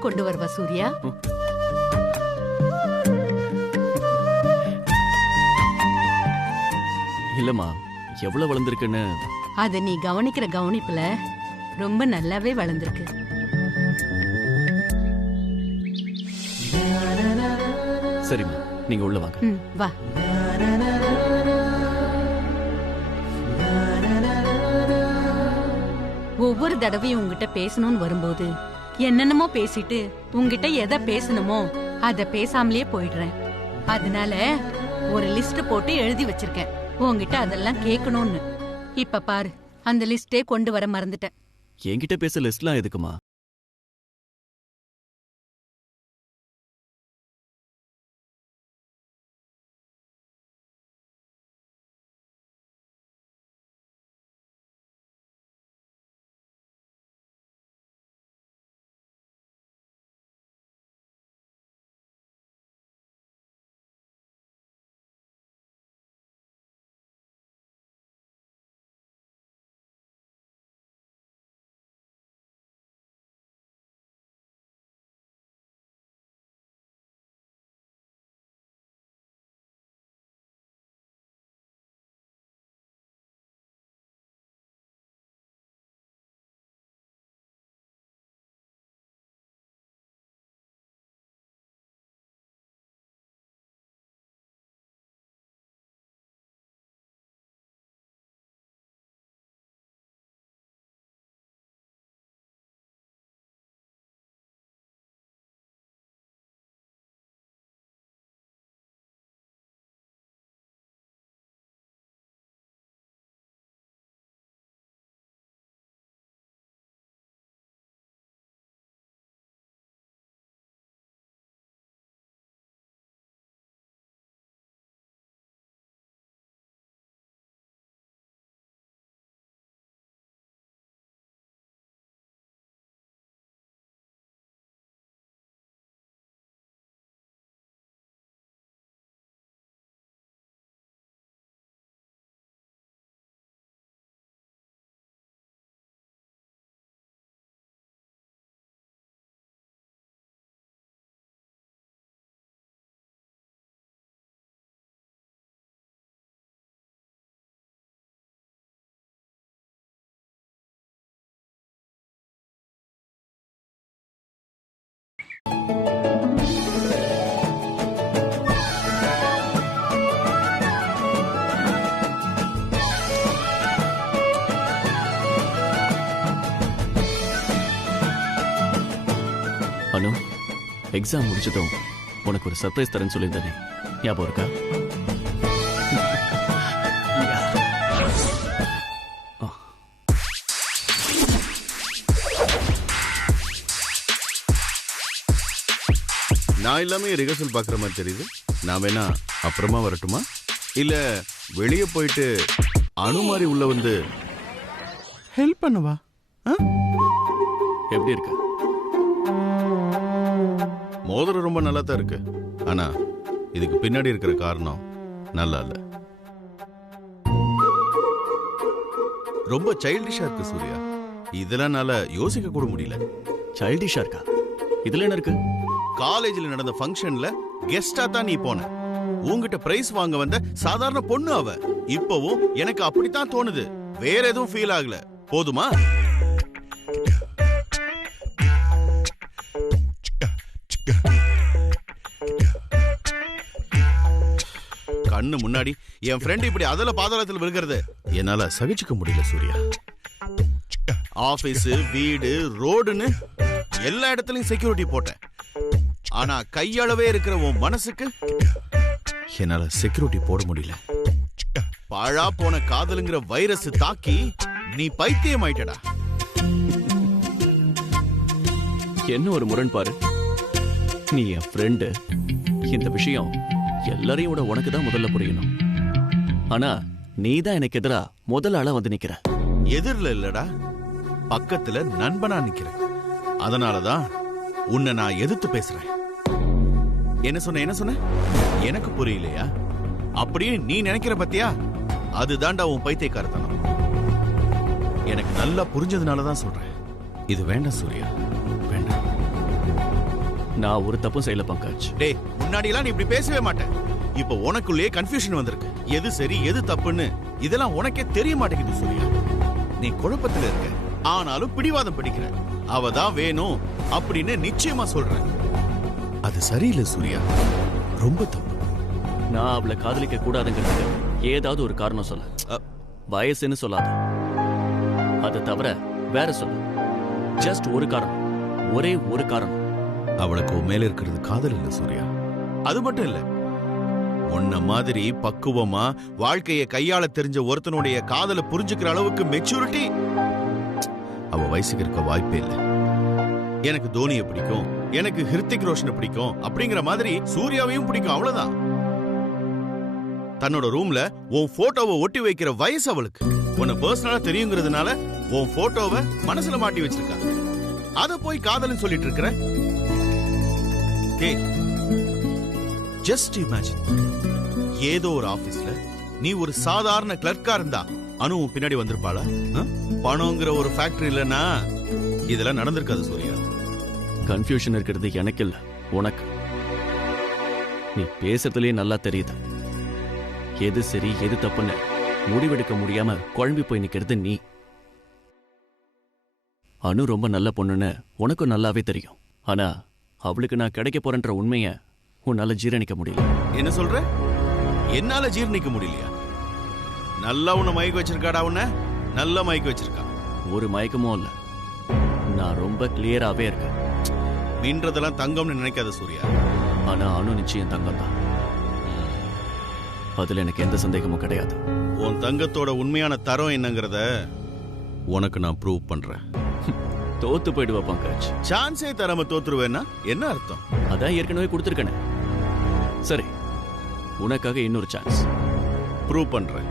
Parcel கொண்டு வருவா சூர்யா? இல்லம்மா, எவ்வளவு வளர்ந்துருக்குன்னு அத நீ கவனிக்கிற கவனிப்புல ரொம்ப நல்லாவே வளர்ந்துருக்கு. சரிம்மா, நீங்க உள்ள வாங்க. வா. ஒவ்வொரு தடவையும் உங்ககிட்ட பேசணும்னு வரும்போது என்னென்னமோ பேசிட்டு உங்ககிட்ட எதை பேசணுமோ அத பேசாமலே போயிடுறேன். அதனால ஒரு லிஸ்ட் போட்டு எழுதி வச்சிருக்கேன் உங்ககிட்ட அதெல்லாம் கேட்கணும்னு. இப்ப பாரு, அந்த லிஸ்டே கொண்டு வர மறந்துட்டேன். என்கிட்ட பேச லிஸ்ட்லாம் எதுக்குமா? அனு, எக்ஸாம் முடிச்சதும் உனக்கு ஒரு சர்ப்ரைஸ் தரேன்னு சொல்லியிருந்தேனே, ஞாபகம் இருக்கா? நான் எல்லாமே ரிஹர்சல் பாக்குற மாதிரி தெரியுது. நான் வேணா அப்புறமா வரட்டுமா, இல்ல வெளியே போயிட்டு அணு மாதிரி உள்ள வந்து ஹெல்ப் பண்ணவா? எப்படி இருக்கு? மோதிரம் ரொம்ப நல்லா தான் இருக்கு, ஆனா இதுக்கு பின்னாடி இருக்கிற காரணம் நல்லா இல்ல. ரொம்ப சைல்டிஷா இருக்கு சூர்யா. இதெல்லாம் என்னால யோசிக்க கூட முடியல. சைல்டிஷா இருக்கா? இதுல என்ன இருக்கு? காலேஜில் நடந்த ஃபங்க்ஷன்ல கெஸ்டா தான் நீ போன. உங்ககிட்ட பிரைஸ் வாங்க வந்த சாதாரண பொண்ணு அவ. இப்பவும் எனக்கு அப்படித்தான் தோணுது, வேற எதுவும் ஃபீல் ஆகல. போதுமா? கண்ணு முன்னாடி என் ஃப்ரெண்ட் இப்படி அதல பாதாளத்தில் விழுகிறது என்னால சகிச்சுக்க முடியல சூர்யா. ஆபீஸ், வீடு, ரோடுன்னு எல்லா இடத்துலயும் செக்யூரிட்டி போட்டேன். ஆனா கையளவே இருக்கிற உன் மனசுக்கு என்னால செக்யூரிட்டி போட முடியல. பாழா போன காதலுங்கிற வைரஸ் தாக்கி நீ பைத்தியம் ஆயிட்டடா. என்ன ஒரு முரண் பாரு. நீ என் ஃப்ரெண்டு. இந்த விஷயம் எல்லாரையும் விட உனக்கு தான் முதல்ல புரியணும். ஆனா நீ தான் எனக்கு எதிரா முதல் ஆளா வந்து நிக்கிற. எதிரில இல்லடா, பக்கத்துல நண்பனா நிக்கிறேன். அதனாலதான் உன்னை நான் எதிர்த்து பேசுறேன். என்ன சொன்ன? எனக்கு புரியலையா? அப்படியே நீ நினைக்கிற பத்தியா? அதுதான்டா உன் பைத்தியக்காரத்தனம். எனக்கு நல்லா புரிஞ்சதுனாலதான் சொல்றேன். இது வேண்டாம் சூர்யா, வேண்டாம். நான் ஒரு தப்பும் செய்யல பங்கஜ். டேய், முன்னாடி எல்லாம் நீ இப்படி பேசவே மாட்டேன். இப்ப உனக்குள்ளே கன்ஃபியூஷன் வந்திருக்கு. எது சரி எது தப்புன்னு இதெல்லாம் உனக்கே தெரிய மாட்டேங்குது சூர்யா. நீ குழப்பத்துல இருக்க, ஆனாலும் பிடிவாதம் பிடிக்கிற. அவ தான் வேணும் அப்படின்னு நிச்சயமா சொல்ற. அது சரியில்லை சூர்யா, ரொம்ப தப்பு. நான் அவளை காதலிக்க கூடாதுங்கிறதுக்கு ஏதாவது ஒரு காரணம் சொல்ல. வயசுன்னு சொல்லாத, அதை தவிர வேற சொல்லு. ஜஸ்ட் ஒரு காரணம், ஒரே ஒரு காரணம். அவளுக்கு உன் மேல இருக்கிறது காதல் இல்ல சூர்யா. அது மட்டும் இல்ல, உன்ன மாதிரி பக்குவமா வாழ்க்கையை கையாள தெரிஞ்ச ஒருத்தனுடைய காதலை புரிஞ்சுக்கிற அளவுக்கு மெச்சூரிட்டி அவ வயசுக்கு இருக்க வாய்ப்பே இல்லை. எனக்கு தோனியை பிடிக்கும், எனக்கு ஹிருத்திக் ரோஷனை பிடிக்கும் அப்படிங்கிற மாதிரி சூர்யாவையும் பிடிக்கும், அவ்வளவுதான். தன்னோட ரூம்ல உன் போட்டோவை ஒட்டி வைக்கிற வயசு அவளுக்கு. உன்னை பர்சனலா தெரியுங்கிறதுனால உன் போட்டோவை மனசுல மாட்டி வச்சிருக்கா. அத போய் காதல்னு சொல்லிட்டு இருக்கிற. ஜஸ்ட் இமேஜின், ஏதோ ஒரு ஆபீஸ்ல நீ ஒரு சாதாரண கிளர்க்கா இருந்தா அனு பின்னாடி வந்திருப்பாளா? பணம்ங்கிற ஒரு ஃபேக்டரி இல்லனா இதெல்லாம் நடந்திருக்காது சூர்யா. கன்ஃபியூஷன் இருக்கிறது எனக்கு இல்ல, உனக்கு. நீ பேசுறதுலயே நல்லா தெரியுது எது சரி எது தப்புன்னு முடிவெடுக்க முடியாம குழம்பி போய் நிக்கிறது நீ. அனு ரொம்ப நல்ல பொண்ணுன்னு உனக்கும் நல்லாவே தெரியும். ஆனா அவளுக்கு நான் கிடைக்க போறேன்ற உண்மைய உன்னால ஜீரணிக்க முடியல. என்ன சொல்ற? என்னால ஜீரணிக்க முடியலையா? நல்லா உன்னை மயக்க வச்சிருக்காடா. உன்னை நல்லா மயக்க வச்சிருக்கா. ஒரு மயக்கமும் இல்ல, நான் ரொம்ப கிளியராவே இருக்கேன். மீன்றதெல்லாம் தங்கம்னு நினைக்காத சூர்யா. ஆனா அனு நிச்சயம் தங்கம் தான், அதுல எனக்கு எந்த சந்தேகமும் கிடையாது. உன் தங்கத்தோட உண்மையான தரம் என்னங்கிறத உனக்கு நான் ப்ரூவ் பண்றேன். தோத்து போயிடுவ பங்கஜ். சான்ஸே தராம தோத்துருவேன்னா என்ன அர்த்தம்? அதான் ஏற்கனவே கொடுத்துருக்கேன். சரி, உனக்காக இன்னொரு சான்ஸ். ப்ரூவ் பண்றேன்.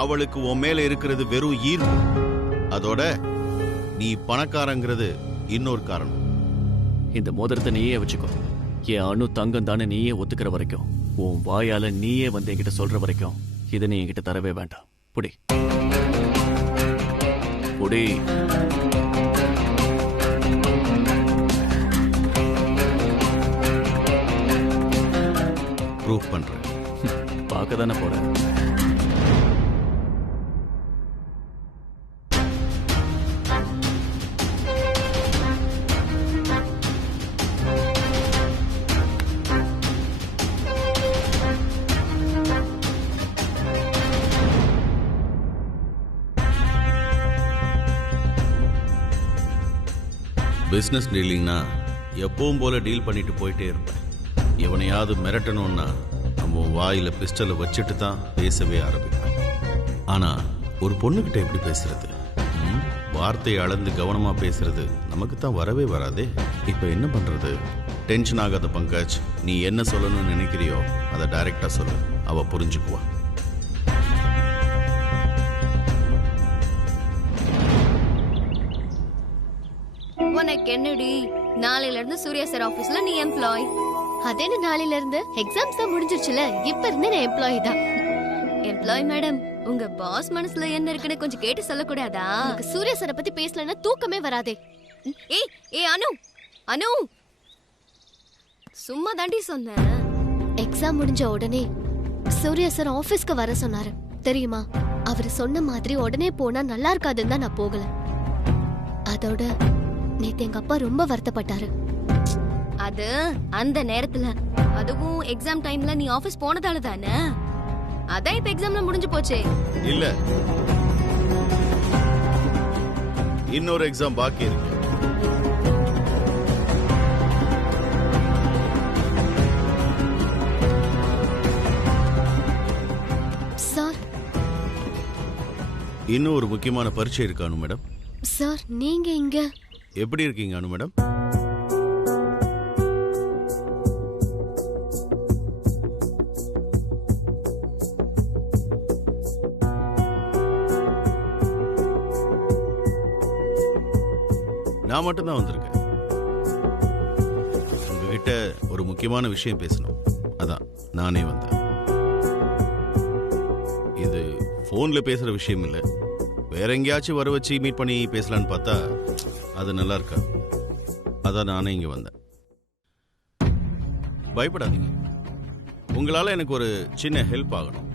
அவளுக்கு உன் மேல இருக்கிறது வெறும் ஈர்ப்பு, அதோட நீ பணக்காரங்கிறது இன்னொரு காரணம். இந்த மோதிரத்தை நீயே வச்சுக்கோ. என் அணு தங்கம் தானே நீயே ஒத்துக்கிற வரைக்கும், உன் வாயால நீயே வந்து என்கிட்ட சொல்ற வரைக்கும் இதை நீ என்கிட்ட தரவே வேண்டாம். புடி புடி. ப்ரூவ் பண்றேன். பார்க்க தானே போறேன். பிசினஸ் டீலிங்னா எப்பவும் போல டீல் பண்ணிட்டு போயிட்டே இருப்பேன். எவனையாவது மிரட்டணும்னா நம்ம வாயில பிஸ்டலை வச்சுட்டு தான் பேசவே ஆரம்பிப்பேன். ஆனா ஒரு பொண்ணுகிட்ட எப்படி பேசுறது? வார்த்தையை அளந்து கவனமா பேசுறது நமக்கு தான் வரவே வராதே. இப்ப என்ன பண்றது? டென்ஷன் ஆகாத பங்கஜ், நீ என்ன சொல்லணும்னு நினைக்கிறியோ அதை டைரக்டா சொல்லு, அவ புரிஞ்சுக்குவா. உனக்கு என்னடி, நாளையில இருந்து சூர்யா சார் ஆபீஸ்ல நீ எம்ப்ளாய். அதேன்னு நாளையில இருந்து எக்ஸாம்ஸ் தான் முடிஞ்சிருச்சுல, இப்ப இருந்து நான் எம்ப்ளாயி தான். எம்ப்ளாய் மேடம், உங்க பாஸ் மனசுல என்ன இருக்குன்னு கொஞ்சம் கேட்டு சொல்லக்கூடாதா? எனக்கு சூர்யா சாரை பத்தி பேசலன்னா தூக்கமே வராதே. ஏய் ஏய் அனு, அனு சும்மா தாண்டி சொன்னேன். எக்ஸாம் முடிஞ்ச உடனே சூர்யா சார் ஆபீஸ்க்கு வர சொன்னாரு தெரியுமா? அவரு சொன்ன மாதிரி உடனே போனா நல்லா இருக்காதுன்னு தான் நான் போகல. அதோட நேத்து எங்க அப்பா ரொம்ப வருத்தப்பட்டாரு. அது அந்த நேரத்துல, அதுவும் எக்ஸாம் டைம்ல நீ ஆபீஸ் போனதால தானே. அதான் இப்ப எக்ஸாம்ல முடிஞ்சு போச்சே. இல்ல, இன்னொரு எக்ஸாம் பாக்கி இருக்கு. சார், இன்னும் ஒரு முக்கியமான பரீட்சை இருக்கு அனு மேடம். சார் நீங்க இங்க எப்படி இருக்கீங்க அனு மேடம்? நான் மட்டும்தான் வந்திருக்கேன். உங்ககிட்ட ஒரு முக்கியமான விஷயம் பேசணும், அதான் நானே வந்தேன். இது போன்ல பேசுற விஷயம் இல்ல, வேற எங்கேயாச்சும் வர வச்சு மீட் பண்ணி பேசலான்னு பார்த்தா அது நல்லா இருக்கா. அதான் நானே இங்க வந்தேன். பயப்படாதீங்க. உங்களால எனக்கு ஒரு சின்ன ஹெல்ப் ஆகணும்.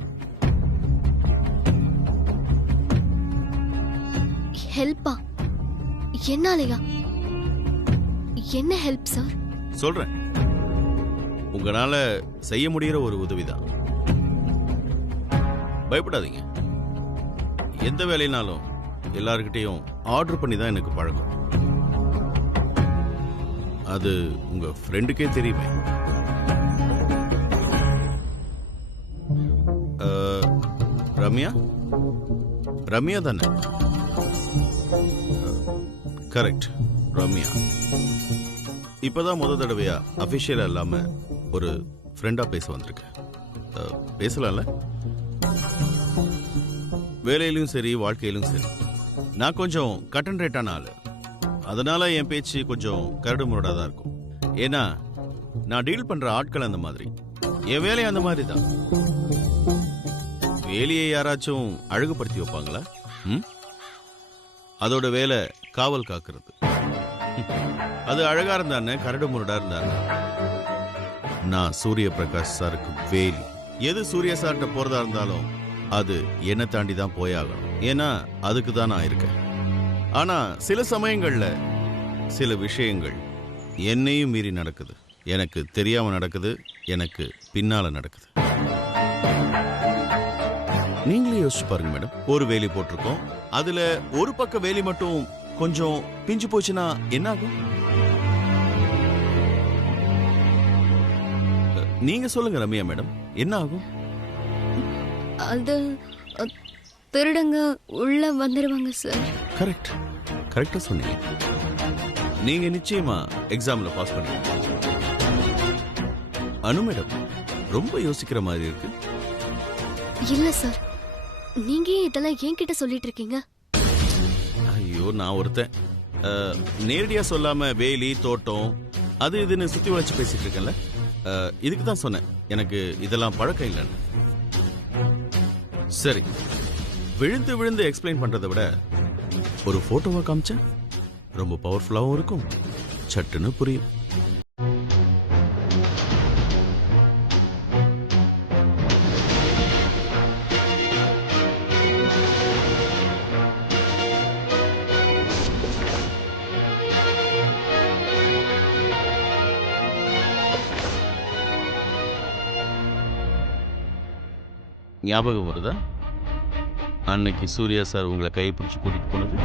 ஹெல்ப்பா? என்னாலயா? என்ன ஹெல்ப் சார்? சொல்றேன். உங்களால செய்ய முடியற ஒரு உதவிதான். பயப்படாதீங்க. எந்த வேலைனாலும் எல்லார்கிட்டையும் ஆர்டர் பண்ணி தான் எனக்கு பழக்கம். அது உங்க ஃப்ரெண்டுக்கே தெரியுமே. ரம்யா, ரம்யா தானே? கரெக்ட், ரம்யா. இப்பதான் முத தடவையா அபிஷியலா இல்லாம ஒரு ஃப்ரெண்டா பேச வந்திருக்கேன். பேசலாம்ல? வேலையிலும் சரி வாழ்க்கையிலும் சரி நான் கொஞ்சம் கட் அண்ட் ரைட்டான ஆளு. அதனால என் பேச்சு கொஞ்சம் கரடு முரடா தான் இருக்கும். ஏன்னா நான் டீல் பண்ற ஆட்கள் அந்த மாதிரி, என் வேலை அந்த மாதிரி தான். வேலையை யாராச்சும் அழகுபடுத்தி வைப்பாங்களா? அதோட வேலை காவல் காக்குறது. அது அழகா இருந்தானே கரடு முரடா இருந்தானே. நான் சூரிய பிரகாஷ் சாருக்கு வேலி. எது சூரிய சார்ட்ட போறதா இருந்தாலும் அது என்ன தாண்டி தான் போயாகணும். ஏன்னா அதுக்கு தான் நான் இருக்கேன். ஆனா சில சமயங்கள்ல சில விஷயங்கள் என்னையும் மீறி நடக்குது. எனக்கு தெரியாம நடக்குது, எனக்கு பின்னால நடக்குது. நீங்களே யோசிச்சு பாருங்க மேடம். ஒரு வேலி போட்டிருக்கோம், அதுல ஒரு பக்க வேலி மட்டும் கொஞ்சம் பிஞ்சு போச்சுன்னா என்ன ஆகும்? நீங்க சொல்லுங்க ரம்யா மேடம், என்ன ஆகும்? அது திருடங்க உள்ள வந்துருவாங்க சார். கரெக்ட், கரெக்டா சொன்னீங்க. நீங்க நிச்சயமா எக்ஸாம்ல பாஸ் பண்ணுவீங்க. அனு மேடம் ரொம்ப யோசிக்கிற மாதிரி இருக்கு. இல்ல சார், நீங்க இதெல்லாம் என்கிட்ட சொல்லிட்டு இருக்கீங்க? ஐயோ, நான் ஒருத்தன் நேரடியா சொல்லாம வேலி தோட்டம் அது இதுன்னு சுத்தி வச்சு பேசிட்டு இருக்கேன்ல. இதுக்கு தான் சொன்னேன் எனக்கு இதெல்லாம் பழக்கம் இல்லைன்னு. சரி, விழுந்து விழுந்து எக்ஸ்பிளைன் பண்றதை விட ஒரு போட்டோவை காமிச்சா ரொம்ப பவர்ஃபுல்லாகவும் இருக்கும், சட்டுன்னு புரியும். ஞாபகம் வருதா அன்னைக்கு சூர்யா சார் உங்களை கையை பிடிச்சி கூட்டிட்டு போனது?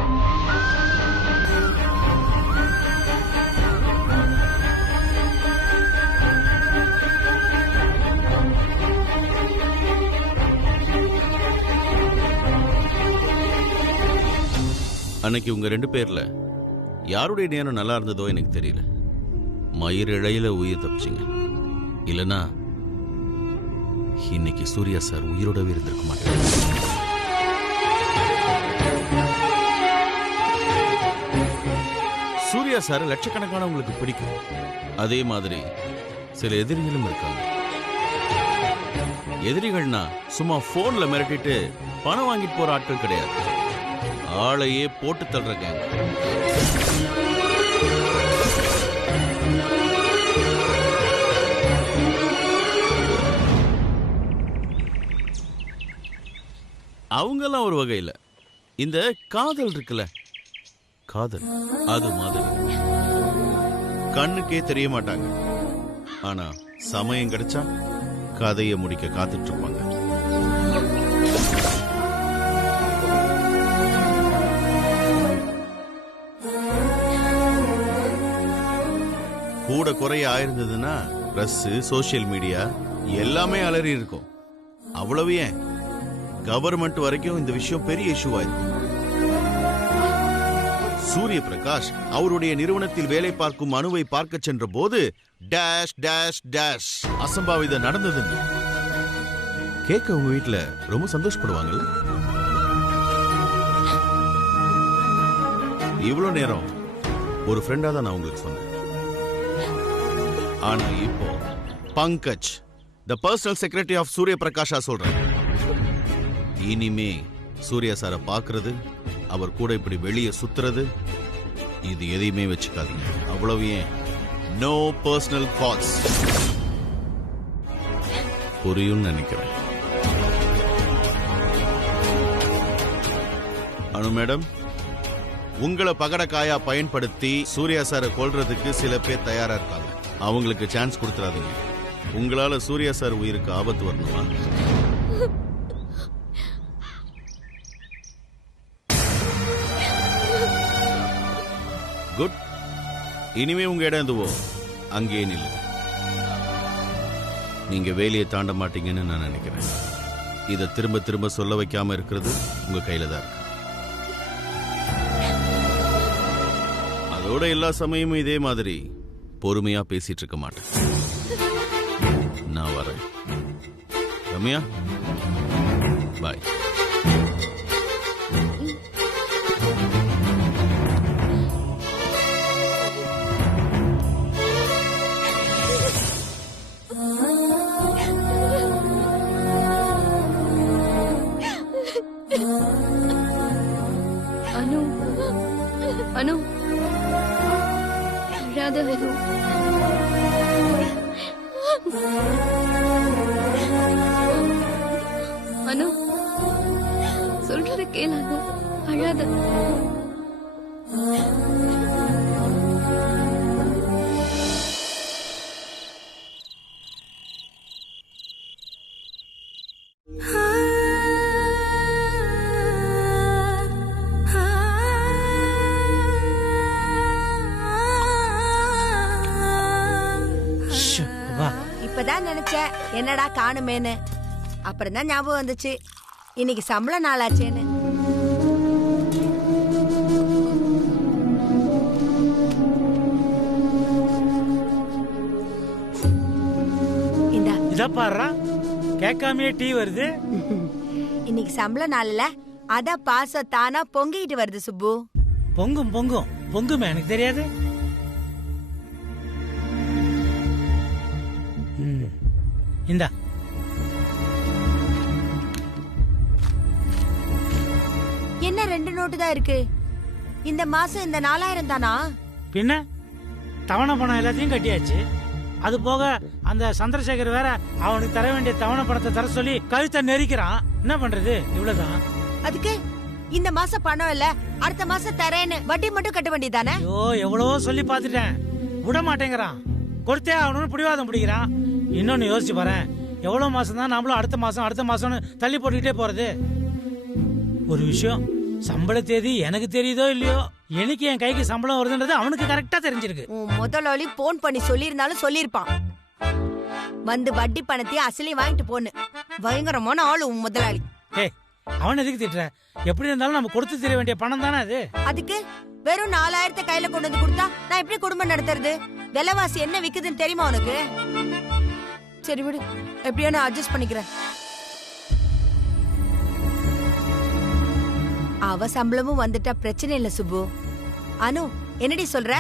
அன்னைக்கு உங்க 2 பேர்ல யாருடைய நேரம் நல்லா இருந்ததோ எனக்கு தெரியல. மயிர் இழையில உயிர் தப்பிச்சிங்க. இல்லனா இன்னைக்கு சூர்யா சார் உயிரோடவே இருந்திருக்க மாட்டார். சூர்யா சார் லட்சக்கணக்கான உங்களுக்கு பிடிக்கும். அதே மாதிரி சில எதிரிகளும் இருக்காங்க. எதிரிகள்னா சும்மா போன்ல மிரட்டிட்டு பணம் வாங்கிட்டு போற ஆட்கள் கிடையாது, ஆளையே போட்டு தள்ளுற கேங். அவங்கெல்லாம் ஒரு வகையில் இந்த காதல் இருக்குல்ல, காதல் அது மாதிரி கண்ணுக்கே தெரிய மாட்டாங்க. ஆனா சமயம் கிடைச்சா கதையை முடிக்க காத்துட்டு இருப்பாங்க. கூட குறைய ஆயிருந்ததுன்னா பிரஸ், சோசியல் மீடியா எல்லாமே அலறி இருக்கும். அவ்வளவு ஏன், கவர்மெண்ட் வரைக்கும் இந்த விஷயம் பெரிய இஷ்யூவா இருக்கு. சூரிய பிரகாஷ் அவருடைய நிறுவனத்தில் வேலை பார்க்கும் அனுவை பார்க்க சென்ற போது டேஷ் டேஷ் டேஷ் அசம்பாவிதம் நடந்தது. கேட்க உங்க வீட்டுல ரொம்ப சந்தோஷப்படுவாங்கல்ல. இவ்வளவு நேரம் ஒரு ஃப்ரெண்டா தான் நான் உங்களுக்கு சொன்னேன். ஆனா இப்போ Pankaj, the personal secretary of Surya பிரகாஷா சொல்றேன். இனிமே சூர்யா சாரை பார்க்கறது, அவர் கூட இப்படி வெளியே சுத்துறது, இது எதையுமே வச்சுக்காதீங்க. அவ்வளவு ஏன், நோ பர்சனல் கால்ஸ். புரியும்னு நினைக்கிறேன். அனு மேடம், உங்களை பகடக்காயா பயன்படுத்தி சூர்யா சாரை கொல்றதுக்கு சில பேர் தயாரா இருக்காங்க. அவங்களுக்கு சான்ஸ் கொடுத்துறாதீங்க. உங்களால சூர்யா சார் உயிருக்கு ஆபத்து வரணுமா? குட். இனிமே உங்க இடம் எதுவோ அங்கேயே நில்லுங்க. நீங்க வேலையை தாண்ட மாட்டீங்கன்னு நான் நினைக்கிறேன். இதை திரும்ப திரும்ப சொல்ல வைக்காம இருக்கிறது உங்க கையில தான் இருக்கு. அதோட எல்லா சமயமும் இதே மாதிரி பொறுமையா பேசிட்டு இருக்க மாட்டேன். நான் வரேன். ரம்யா, பாய். அனு, அனு, அழாத அனு. அனு, சொல்றத கேளாத, அழாத. இப்பதான் நினைச்சேன் என்னடா காணுமேன்னு. அப்புறம் தான் ஞாபகம் வந்துச்சு இன்னைக்கு சம்பள நாளாச்சேன்னு. இத பாரு, கேட்காமே டீ வருது. இன்னைக்கு சம்பள நாள்ல அத பாசம் தானா பொங்கிட்டு வருது சுப்பு. பொங்கும் பொங்கும் பொங்குமே, எனக்கு தெரியாது. இந்தா. என்ன 2 நோட்டு தான் இருக்கு? இந்த மாசம் இந்த 4000 தானா? பின்ன தவணை பணம் எல்லாத்தையும் கட்டியாச்சு. அது போக அந்த சந்திரசேகர் வேற அவனுக்கு தர வேண்டிய தவணை பணத்தை தர சொல்லி கழுத்தை நெரிக்கிறான். என்ன பண்றது? இவ்வளவுதான். அதுக்கு இந்த மாசம் பணம் இல்ல, அடுத்த மாசம் தரேன்னு வட்டி மட்டும் கட்ட வேண்டியதானே? ஐயோ, எவ்வளவோ சொல்லி பாத்துட்டேன், விட மாட்டேங்கிறான். கொடுத்தே ஆகணும்னு பிடிவாதம் பிடிக்கிறான். இன்னொன்னு யோசிச்சு பாரு, எவ்வளவு மாசம் தான் நம்மளும் அடுத்த மாசம்னு தள்ளி போட்டுக்கிட்டே போறது. ஒரு விஷயம், சம்பள தேதி எனக்கு தெரியுதோ இல்லையோ, எனக்கு என் கைக்கு சம்பளம் வருதுன்றது அவனுக்கு கரெக்டா தெரிஞ்சிருக்கு. உன் முதலாளி போன் பண்ணி சொல்லியிருந்தாலும் சொல்லியிருப்பான், வந்து வட்டி பணத்தையும் அசலையும் வாங்கிட்டு போன்னு. பயங்கரமான ஆளு உன் முதலாளி. ஏய், அவன் எதுக்கு திட்டுற? எப்படி இருந்தாலும் நம்ம கொடுத்து தெரிய வேண்டிய பணம் தானே அது. அதுக்கு வெறும் 4000 கையில கொண்டு வந்து கொடுத்தா நான் எப்படி குடும்பம் நடத்துறது? விலைவாசி என்ன விக்குதுன்னு தெரியுமா உனக்கு? சரி விடு, எப்படியோ நான் அட்ஜஸ்ட் பண்ணிக்கிறேன். அவ சம்பளமும் வந்துட்டா பிரச்சனை இல்ல சுப்பு. அனு, என்னடி சொல்ற?